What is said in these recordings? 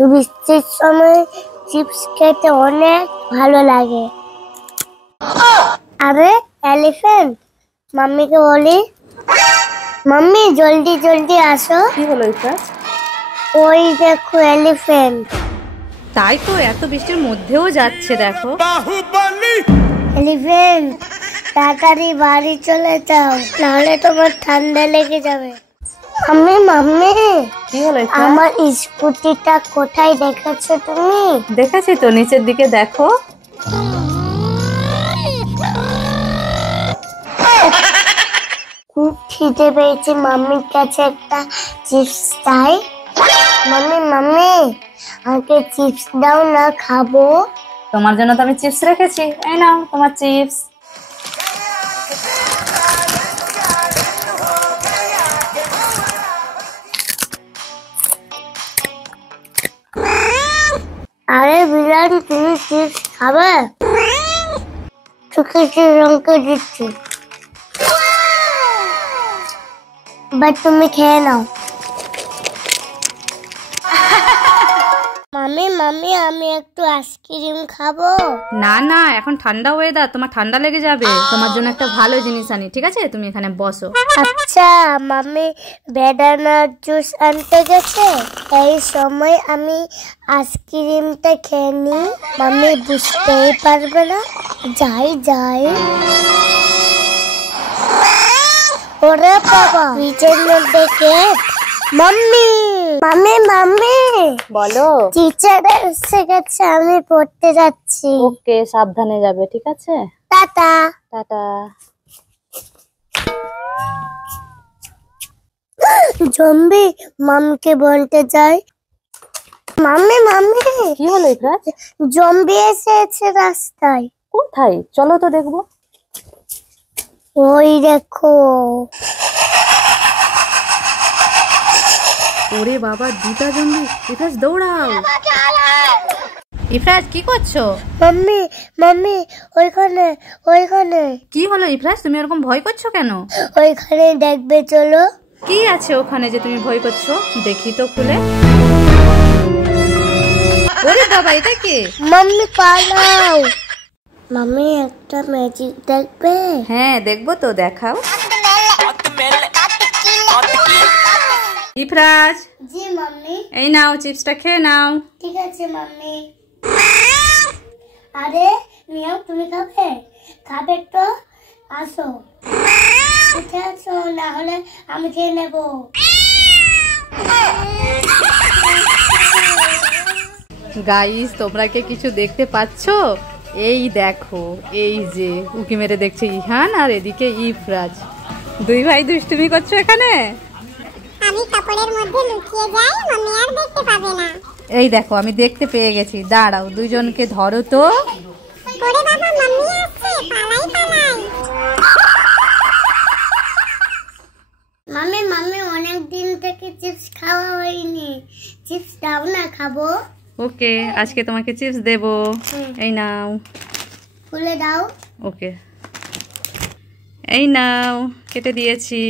বৃষ্টির সময় চিপস খেতে অনেক ভালো লাগে। আরে এলিফ্যান্ট, মাম্মিকে বলি, মাম্মি জলদি জলদি আসো। কি হলো এটা? ওই দেখো এলিফ্যান্ট। তাই তো, এত বৃষ্টির মধ্যেও যাচ্ছে দেখো। এলিফ্যান্ট, তাড়াতাড়ি বাড়ি চলে যাও, নাহলে তোমার ঠান্ডা লেগে যাবে। মাম্মি মাম্মি, কি হলো? আমার স্কুটিটা কোথায় দেখেছো তুমি? দেখেছি তো, নিচের দিকে দেখো। খুব খিদে পেয়েছে, মাম্মির কাছে একটা চিপস চাই। মাম্মি মাম্মি, আমাকে চিপস দাও না, খাবো। তোমার জন্য তো আমি চিপস রেখেছি, এই নাও তোমার চিপস। আরে বিলান, তুমি চিপস খাবে? চোখে রঙকে দিচ্ছি, বাট তুমি খেয়ে নাও। মাম্মি মাম্মি, আমি একটু আইসক্রিম খাবো। না না, এখন ঠান্ডা ওয়েদার, তোমার ঠান্ডা লেগে যাবে। তোমার জন্য একটা ভালো জিনিস আনি, ঠিক আছে? তুমি এখানে বসো। আচ্ছা, মাম্মি বেদানা জুস আনতে গেছে, এই সময় আমি আইসক্রিমটা খেয়ে নি, মাম্মি বুঝতেই পারবে না। যাই যাই। ওরে বাবা, ফ্রিজের মধ্যে কেক। মাম্মি মাম্মি মাম্মি, বলো। টিচার এসে গেছে, আমি পড়তে যাচ্ছি। ওকে, সাবধানে যাবে, ঠিক আছে? Tata tata. জম্বি, মামকে বলতে যাই। মাম্মি মাম্মি, কি হলো ইফরাজ? জম্বি এসেছে রাস্তায়। কোথায়? চলো তো দেখবো। ওই দেখো। ওরে বাবা, দুটা জম্বি! ইফরাজ দৌড়াও। ইফরাজ কি করছো? মাম্মি মাম্মি, ওইখানে ওইখানে। কি হলো ইফরাজ, তুমি এরকম ভয় করছো কেন? ওইখানে দেখবে, চলো। কি আছে ওখানে যে তুমি ভয় করছো? দেখি তো খুলে। ওরে বাবা, এটা কি? মাম্মি পালাও। মাম্মি একটা ম্যাজিক দেখবে? হ্যাঁ দেখবো তো, দেখাও। ইফরাজ, জি মাম্মি। এই নাও চিপসটা, খেয়ে নাও। ঠিক আছে মাম্মি। আরে নিয়াও, তুমি খাবে? খাবে তো আসো, উঠে আসো, না হলে আমি খেয়ে নেব। গাইস, তোমরা কি কিছু দেখতে পাচ্ছো? এই দেখো, এই যে উকি মেরে দেখছে ইহান, আর এদিকে ইফরাজ। দুই ভাই দুষ্টুমি করছো এখানে। আমি কাপড়ের মধ্যে লুকিয়ে যাই, মাম্মি আর দেখতে পাবে না। এই দেখো, আমি দেখতে পেয়ে গেছি, দাঁড়াও, দুইজনকে ধরো তো। ওরে বাবা, মাম্মি আসছে, পালাই পালাই। মাম্মি মাম্মি, অনেক দিন থেকে চিপস খাওয়া হয়নি, চিপস দাও না, খাবো। ওকে, আজকে তোমাকে চিপস দেবো। এই নাও। খুলে দাও। ওকে, এই নাও, কেটে দিয়েছি।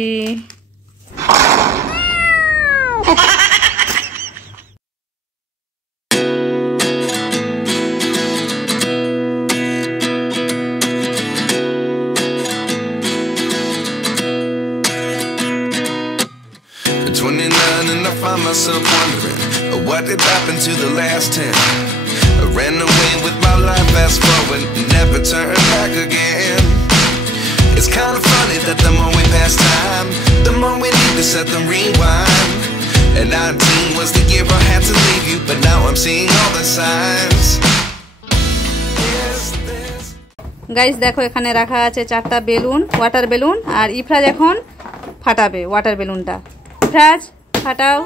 And I find myself wondering what did happen to the last 10. I ran away with my life, fast forward, never turn back again. It's kind of funny that the more we pass time, the more we need to set them rewind. And 19 was the year I had to leave you, but now I'm seeing all the signs. Guys দেখো, এখানে রাখা আছে 4টা balloon, water balloon, আর ইফরাজ এখন ফাটাবে water বেলুনটা। Ifraz ফাটাও।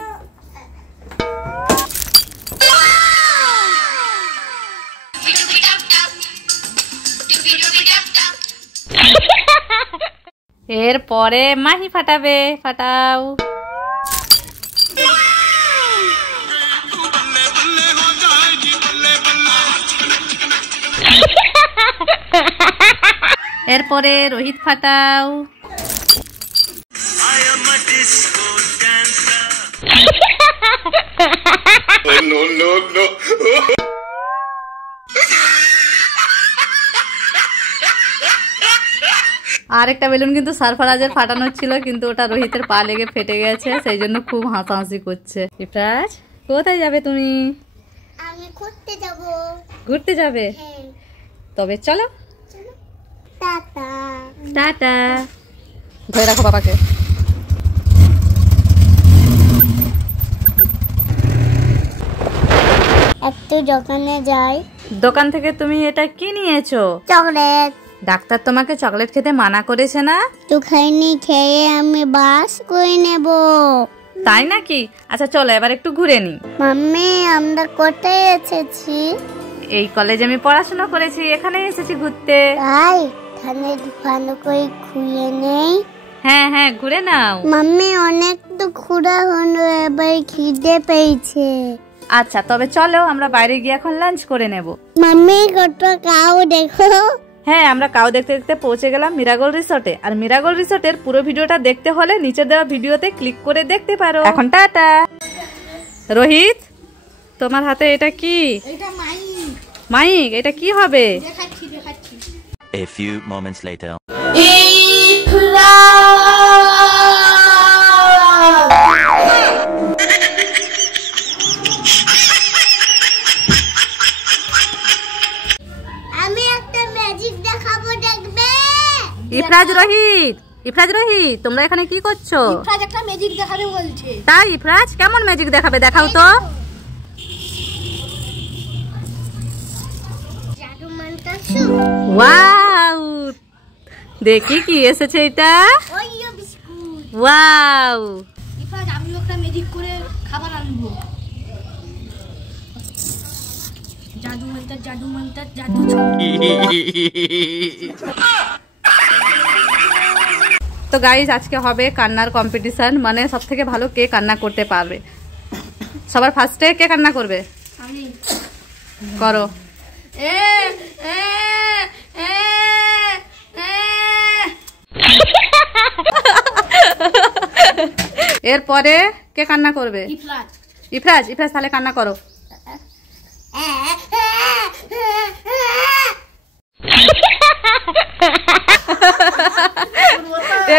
এরপরে মাহি ফাটাবে, ফাটাও। এরপরে Rohit ফাটাও। I am a disco dancer. No, no, no. আর একটা balloon কিন্তু সারফরাজের ফাটানো ছিল, কিন্তু ওটা রোহিতের পা লেগে ফেটে গেছে, সেই জন্য খুব হাসাহাসি করছে। ইফরাজ, কোথায় যাবে তুমি? আমি ঘুরতে যাব। ঘুরতে যাবে? হ্যাঁ। তবে চলো। টাটা। টাটা। ধরে রাখো বাবাকে। একটু দোকানে যাই। দোকান থেকে তুমি এটা কি নিয়েছো? চকলেট। ডাক্তার তোমাকে চকলেট খেতে মানা করেছে না? তো খাইনি, খেয়ে আমি বাস করে নেব। তাই নাকি? আচ্ছা চলো এবার একটু ঘুরে নি। মাম্মি, আমরা কোথায় এসেছি? এই কলেজে আমি পড়াশোনা করেছি, এখানে এসেছি ঘুরতে। তাই এখানে ভালো করে ঘুরে নেই? হ্যাঁ হ্যাঁ, ঘুরে নাও। মাম্মি, অনেক তো ঘোরা হলো, এবার খিদে পেয়েছে। আচ্ছা তবে চলো আমরা বাইরে গিয়ে এখন লাঞ্চ করে নেব। মাম্মি, কত কাউ দেখো। হ্যাঁ, আমরা কাউ দেখতে দেখতে পৌঁছে গেলাম মিরাগল রিসোর্টে। আর মিরাগল রিসোর্টের পুরো ভিডিওটা দেখতে হলে নিচে দেওয়া ভিডিওতে ক্লিক করে দেখতে পারো। এখন টাটা। রোহিত, তোমার হাতে এটা কি? এটা মাইক। মাইক? এটা কি হবে? দেখাচ্ছি দেখাচ্ছি। A few moments later. আমি একটা ম্যাজিক দেখাবো, দেখবে? ইফরাজ, রোহিত, ইফরাজ, রোহিত, তোমরা এখানে কি করছো? ইফরাজ একটা ম্যাজিক দেখাবে বলছে। তাই ইফরাজ, কেমন ম্যাজিক দেখাবে? দেখাও তো। জাদু মন্ত্র। ওয়াও, দেখি কি এসেছে এটা। ওইও বিস্কুট। ওয়াও। ইফরাজ, আমিও একটা ম্যাজিক করে খাবার আনবো। জাদু মন্ত্র, জাদু মন্ত্র, জাদু। তো গাইস, আজকে হবে কান্নার কম্পিটিশন, মানে সব থেকে ভালো কে কান্না করতে পারবে। সবার ফার্স্টে কে কান্না করবে? আমি। করো। এরপরে কে কান্না করবে? ইফরাজ। ইফরাজ, ইফরাজ তাহলে কান্না করো।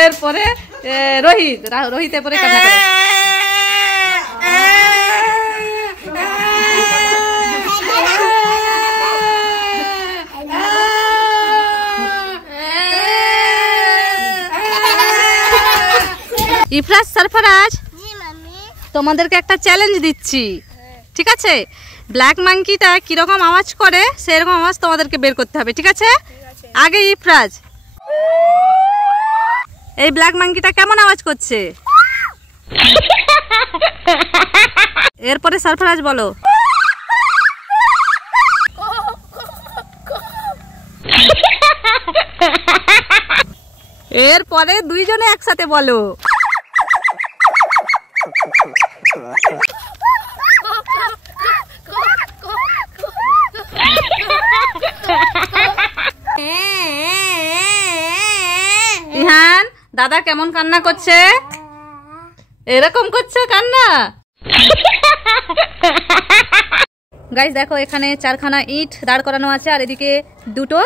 এরপরে রোহিত, রোহিত এরপরে কান্না করো। ইফরাজ, সরফরাজ, তোমাদেরকে একটা চ্যালেঞ্জ দিচ্ছি, ঠিক আছে? ব্ল্যাক মাঙ্কিটা কিরকম আওয়াজ করে সেরকম আওয়াজ তোমাদেরকে বের করতে হবে, ঠিক আছে? আগে ইফরাজ, এই ব্ল্যাক মাঙ্কিটা কেমন আওয়াজ করছে? এরপরে সরফরাজ বলো। এরপরে দুইজনে একসাথে বলো। ইহান, দাদা কেমন কান্না করছে? এরকম করছে কান্না? গাইস দেখো, এখানে 4খানা ইট দাঁড় করানো আছে, আর এদিকে দুটো।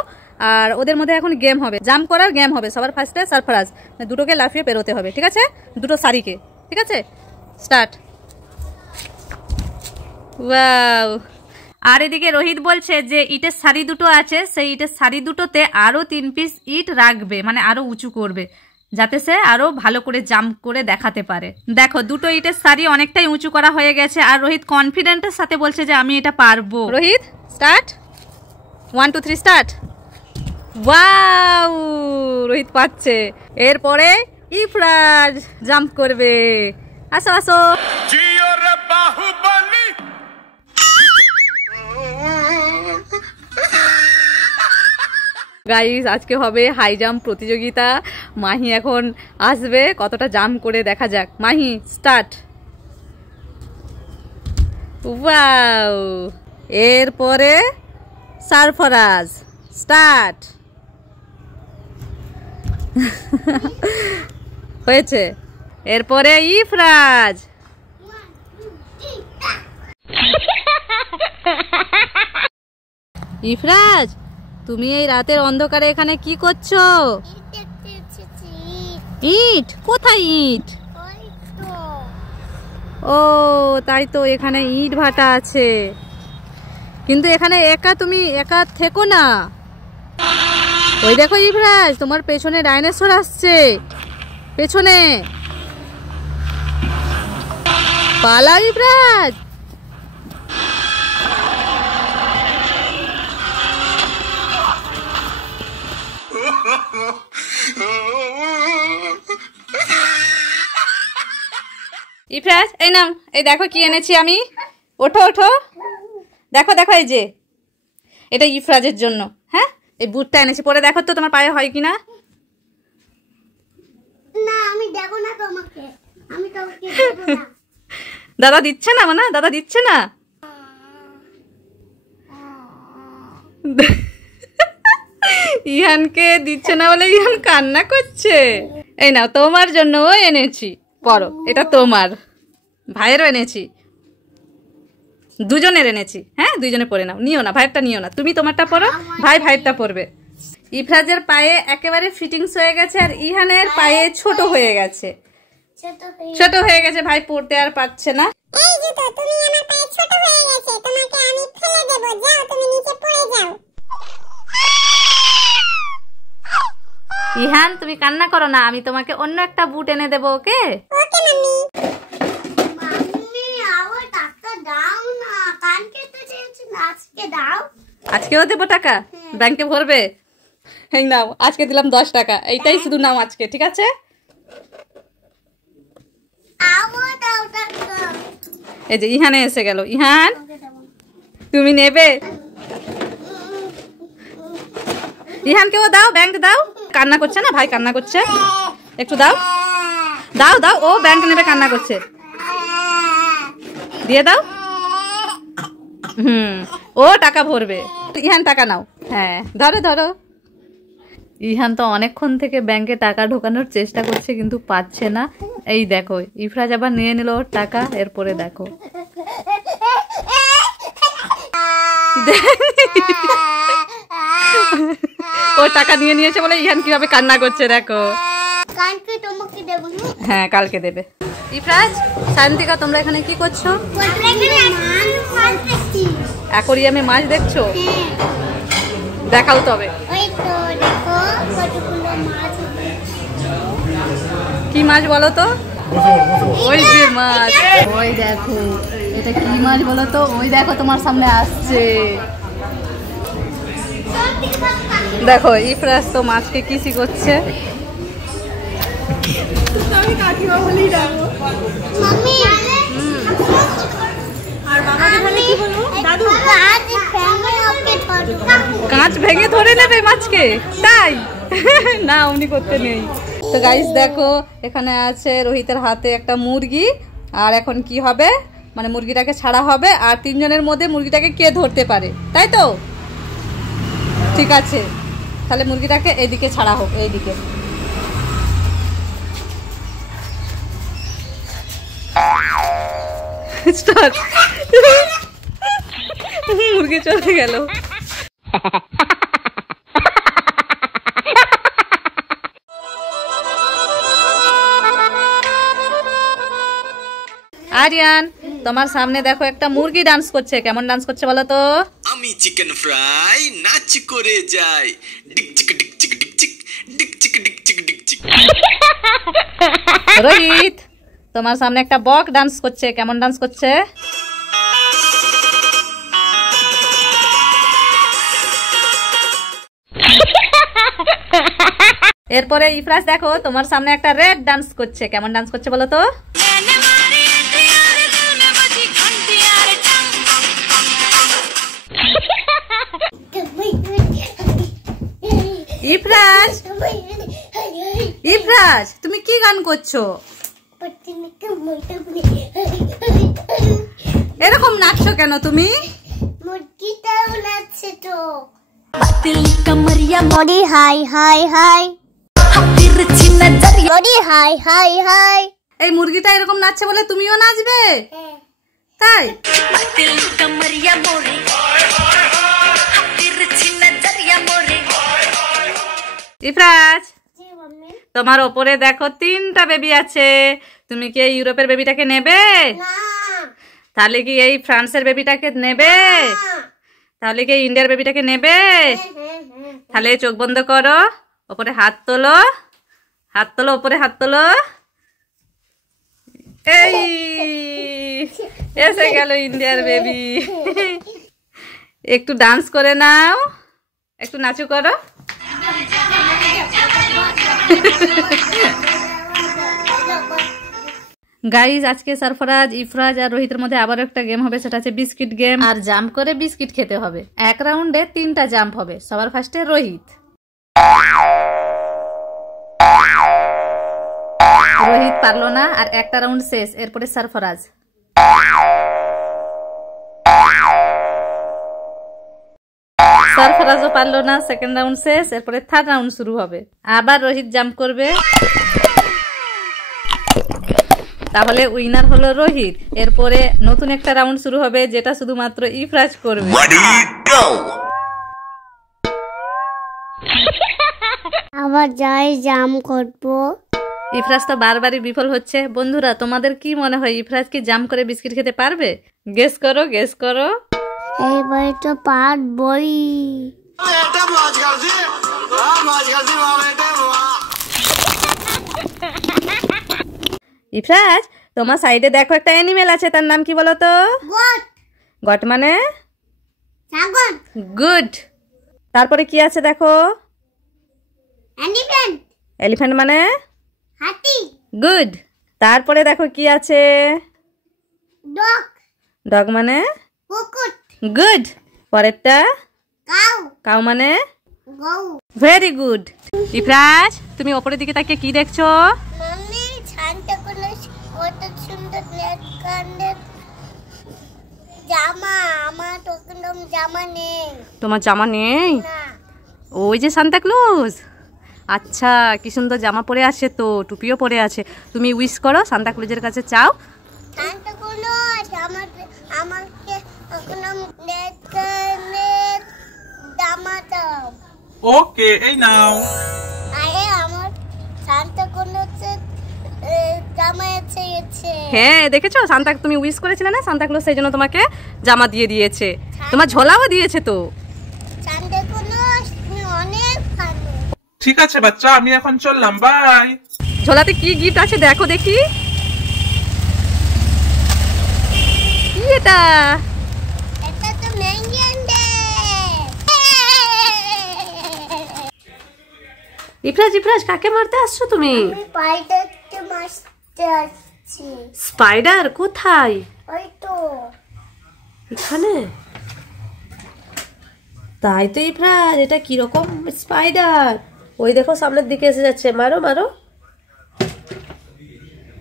আর ওদের মধ্যে এখন গেম হবে, জাম্প করার গেম হবে। সবার ফার্স্টে সরফরাজ, দুটোকে লাফিয়ে পেরোতে হবে, ঠিক আছে? দুটো সারিকে, ঠিক আছে? স্টার্ট। ওয়াও। আর এদিকে রোহিত বলছে যে ইটের সারি দুটো আছে, সেই ইটের সারি দুটোতে আরো 3 পিস ইট রাখবে, মানে আরো উঁচু করবে, যাতে সে আরো ভালো করে জাম্প করে দেখাতে পারে। দেখো, দুটো ইটের সারি অনেকটাই উঁচু করা হয়ে গেছে, আর রোহিত কনফিডেন্টের সাথে বলছে যে আমি এটা পারবো। Rohit, start. 1 2 3 start. Wow, Rohit পাচ্ছে। এরপরে ইফরাজ জাম্প করবে। আসো আসো। গাইস, আজকে হবে হাই জাম্প প্রতিযোগিতা। মাহি এখন আসবে, কতটা জাম্প করে দেখা যাক। মাহি, স্টার্ট। ওয়াও। এরপরে সরফরাজ, স্টার্ট। হয়েছে। এরপরে ইফরাজ। ইফরাজ, তুমি এই রাতের অন্ধকারে এখানে কি করছো? ইট? কোথায় ইট? ও তাই তো, এখানে ইট ভাটা আছে, কিন্তু এখানে তুমি একা থেকো না। ওই দেখো ইফরাজ, তোমার পেছনে ডাইনোসর আসছে, পেছনে পালাও ইফরাজ। ইফরাজ, এই নাম, এই দেখো কি এনেছি আমি। ওঠো ওঠো, দেখো দেখো, এই যে এটা ইফরাজের জন্য। হ্যাঁ, এই বুটটা এনেছি, পরে দেখো তো তোমার পায়ে হয় কিনা। না আমি দেব না তোমাকে, আমি তোমাকে দেব না। দাদা দিচ্ছে না, মানে দাদা দিচ্ছে না। ইহানকে দিচ্ছে না বলে ইহান কান্না করছে। এই নাও, তোমার জন্য এনেছি, পরো, এটা তোমার। ভাইয়েরও এনেছি, দুজনের এনেছি। হ্যাঁ, দুজনে পরে নাও, নিও না, ভাইয়েরটা নিও না, তুমি তোমারটা পরো, ভাই ভাইয়েরটা পরবে। ইফরাজের পায়ে একেবারে ফিটিংস হয়ে গেছে, আর ইহানের পায়ে ছোট হয়ে গেছে, ছোট হয়ে গেছে, ভাই পড়তে আর পারছে না। এই যে তো তুমি আমার পায়ে ছোট হয়ে গেছে, তোমাকে আমি ফেলে দেব, যাও তুমি নিচে পড়ে যাও। ইহান, তুমি কান্না করো না, আমি তোমাকে অন্য একটা বুট এনে দেবো। ওকে ওকে মাম্মি। মাম্মি আবার টাকা দাও না, কালকে তো চেয়েছি, আজকে দাও। আজকেও দেবো টাকা? ব্যাংকে ভরবে? এই নাও, আজকে দিলাম 10 টাকা, এইটাই শুধু নাও আজকে, ঠিক আছে? আবার দাও টাকা। এই যে ইহানে এসে গেল। ইহান, তুমি নেবে? ইহানকেও দাও, ব্যাংক দাও। কান্না করছে না, ভাই কান্না করছে, একটু দাও, দাও দাও, ও ব্যাংক নেবে, কান্না করছে, দিয়ে দাও। ও টাকা ভরবে। ইহান টাকা নাও। হ্যাঁ, ধরো ধরো। ইহান তো অনেকক্ষণ থেকে ব্যাংকে টাকা ঢোকানোর চেষ্টা করছে, কিন্তু পাচ্ছে না। এই দেখো, ইফরাজ আবার নিয়ে নিল ওর টাকা। এরপরে দেখো, ও টাকা নিয়ে নিয়েছে বলে ইহান কিভাবে কান্না করছে দেখো। কালকে তোমাকে দেব না? হ্যাঁ, কালকে দেবে। ইফরাজ, শান্তিকা, তোমরা এখানে কি করছো? অ্যাকোরিয়ামে মাছ দেখছো? দেখাও তবে। ওই তো দেখো কতগুলো মাছ। কি মাছ বলো তো? ওই যে মাছ, ওই দেখো, এটা কি মাছ বলো তো? ওই দেখো তোমার সামনে আসছে। দেখো ইফরাজ তো মাছকে কিসি করছে। আমি কাকিমা বলেই ডাকবো। মাম্মি, আর বাবাকে বলে কি বলবো? দাদু, কাঁচ ভেঙে ধরে নেবে মাছকে, তাই? না, অমনি করতে নেই। তো গাইস দেখো, এখানে আছে রোহিতের হাতে একটা মুরগি। আর এখন কি হবে, মানে মুরগিটাকে ছাড়া হবে, আর 3 জনের মধ্যে মুরগিটাকে কে ধরতে পারে, তাই তো? ঠিক আছে, তাহলে মুরগিটাকে এইদিকে ছাড়া হোক, এইদিকে। মুরগি চলে গেল। আরিয়ান, তোমার সামনে দেখো একটা মুরগি ডান্স করছে। কেমন ডান্স করছে বলো তো? আমি চিকেন ফ্রাই নাচ করে যাই, ডিক চিক ডিক চিক ডিক চিক ডিক চিক ডিক চিক ডিক চিক। রোহিত, তোমার সামনে একটা বক ডান্স করছে। কেমন ডান্স করছে? এরপরে ইফরাজ দেখো, তোমার সামনে একটা রেড ডান্স করছে। কেমন ডান্স করছে বলো তো? ইফরাজ, ইফরাজ, তুমি কি গান করছো? এরকম নাচছো কেন তুমি? মুরগিটাও নাচছে তো। মরি হাই হাই হাই, মরি হাই হাই হাই। এই মুরগিটা এরকম নাচছে বলে তুমিও নাচবে, তাই? ইফরাজ, জি মাম্মি। তোমার ওপরে দেখো 3টা বেবি আছে। তুমি কি এই ইউরোপের বেবিটাকে নেবে? না তাহলে কি এই ফ্রান্সের বেবিটাকে নেবে? তাহলে কি এই ইন্ডিয়ার বেবিটাকে নেবে? তাহলে চোখ বন্ধ করো, ওপরে হাত তোলো, হাত তোলো, ওপরে হাত তোলো। এই এসে গেল ইন্ডিয়ার বেবি। একটু ডান্স করে নাও, একটু নাচু করো। গাইজ, আজকে সরফরাজ, ইফরাজ আর রোহিতের মধ্যে আবারও একটা গেম হবে, সেটা হচ্ছে বিস্কিট গেম। আর জাম্প করে বিস্কিট খেতে হবে। এক রাউন্ডে 3টা জাম্প হবে। সবার ফার্স্টে রোহিত। রোহিত পারলো না, আর একটা রাউন্ড শেষ। এরপরে সরফরাজ। সরফরাজও পারলো না, সেকেন্ড রাউন্ড শেষ। এরপরে থার্ড রাউন্ড শুরু হবে। আবার রোহিত জাম্প করবে, তাহলে উইনার হলো রোহিত। এরপরে নতুন একটা রাউন্ড শুরু হবে, যেটা শুধুমাত্র ইফরাজ করবে। আবার যাই জাম করবো। ইফরাজ তো বারবারই বিফল হচ্ছে। বন্ধুরা, তোমাদের কি মনে হয় ইফরাজ কি জাম্প করে বিস্কিট খেতে পারবে? গেস করো, গেস করো। এইবার তো পারবই। ইফরাজ, তোমার সাইডে দেখো একটা অ্যানিমেল আছে, তার নাম কি বলো তো? গট। গট মানে? ছাগল। গুড। তারপরে কি আছে দেখো? এলিফ্যান্ট। এলিফ্যান্ট মানে? হাতি। গুড। তারপরে দেখো কি আছে? ডগ। ডগ মানে? কুকুর। গুড। পরেরটা? কাউ। কাউ মানে? গৌ। Very good. ইফরাজ, তুমি ওপরের দিকে তাকিয়ে কি দেখছো? মাম্মি, সান্তা ক্লজ কত সুন্দর রেড কালারের জামা। আমার তো কোনো জামা নেই। তোমার জামা নেই? না। ওই যে সান্তা ক্লজ। আচ্ছা, কি সুন্দর জামা পরে আছে তো, টুপিও পরে আছে। তুমি উইশ করো, সান্তা ক্লজের কাছে চাও। সান্তা ক্লজ আমাকে কোনো রেড কালারের জামা দাও। ওকে, এই নাও। আরে আমার সান্তা ক্লজের জামা এসেছে। হ্যাঁ, দেখেছো, সান্তা, তুমি উইশ করেছিলে না সান্তা ক্লজ, সেই জন্য তোমাকে জামা দিয়ে দিয়েছে। তোমার ঝোলাও দিয়েছে তো। সান্তা ক্লজ তুমি অনেক ভালো। ঠিক আছে বাচ্চা, আমি এখন চললাম, বাই। ঝোলাতে কি গিফট আছে দেখো দেখি। কি এটা? এটা তো ম্যাঙ্গিয়ান ডে। ইফরাজ, ইফরাজ, কাকে মারতে আসছো তুমি? আমি স্পাইডারকে মারতে আসছি। স্পাইডার কোথায়? ওই তো এখানে? তাই তো ইফরাজ, এটা কিরকম স্পাইডার? ওই দেখো সামনের দিকে এসে যাচ্ছে, মারো মারো।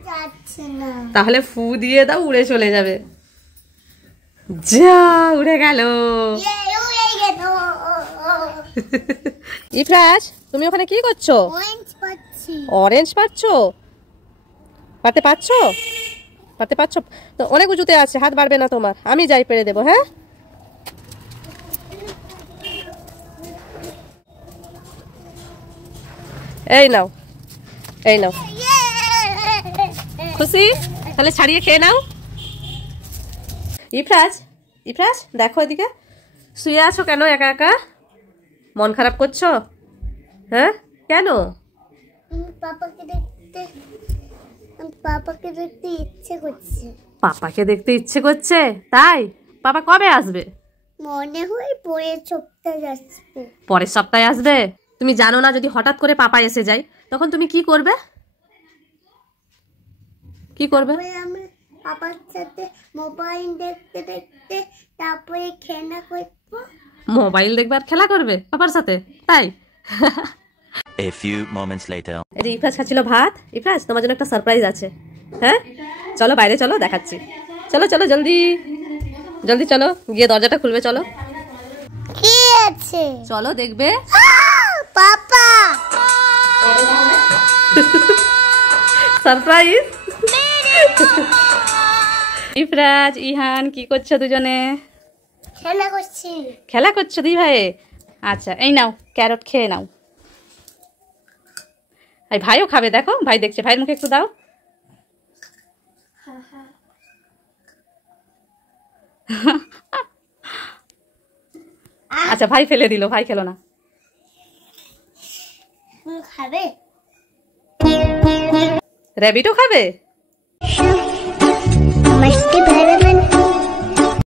যাচ্ছে না। তাহলে ফু দিয়ে দাও, উড়ে চলে যাবে। যা, উড়ে গেল। উড়ে গেল। ইফরাজ, তুমি ওখানে কি করছো? অরেঞ্জ পাচ্ছি। অরেঞ্জ পাচ্ছো? পারতে পারছো? পারতে পারছো তো? অনেক উঁচুতে আছে, হাত বাড়বে না তোমার। আমি যাই পেরে দেবো। হ্যাঁ, এই নাও, এই নাও। খুশি? তাহলে ছাড়িয়ে খেয়ে নাও। ইফরাজ, ইফরাজ, দেখো এদিকে। শুয়ে আছো কেন একা একা? মন খারাপ করছো? হ্যাঁ, কেন? পাপাকে দেখতে ইচ্ছে করছে। পাপাকে দেখতে ইচ্ছে করছে? তাই? পাপা কবে আসবে? মনে হয় পরের সপ্তাহে আসবে। পরের সপ্তাহে আসবে? তুমি জানো না, যদি হঠাৎ করে পাপা এসে যায় তখন তুমি কি করবে? কি করবে? আমি পাপার সাথে মোবাইল দেখতে দেখতে তারপরে খেলা করবো। মোবাইল দেখবে আর খেলা করবে পাপার সাথে? তাই? A few moments later. এই যে ইফরাজ খাচ্ছিল ভাত। ইফরাজ, তোমার জন্য একটা সারপ্রাইজ আছে। হ্যাঁ, চলো বাইরে চলো, দেখাচ্ছি। চলো চলো, জলদি জলদি চলো, গিয়ে দরজাটা খুলবে। চলো, কি আছে? চলো দেখবে। পাপা সারপ্রাইজ। ইফরাজ, ইহান, কি করছো দুজনে? খেলা করছি। খেলা করছো দুই ভাই? আচ্ছা, এই নাও, ক্যারট খেয়ে নাও। এই ভাইও খাবে, দেখো ভাই দেখছে, ভাইয়ের মুখে একটু দাও। আচ্ছা ভাই ফেলে দিল, ভাই খেলো না। খাবে র্যাবিটও খাবে?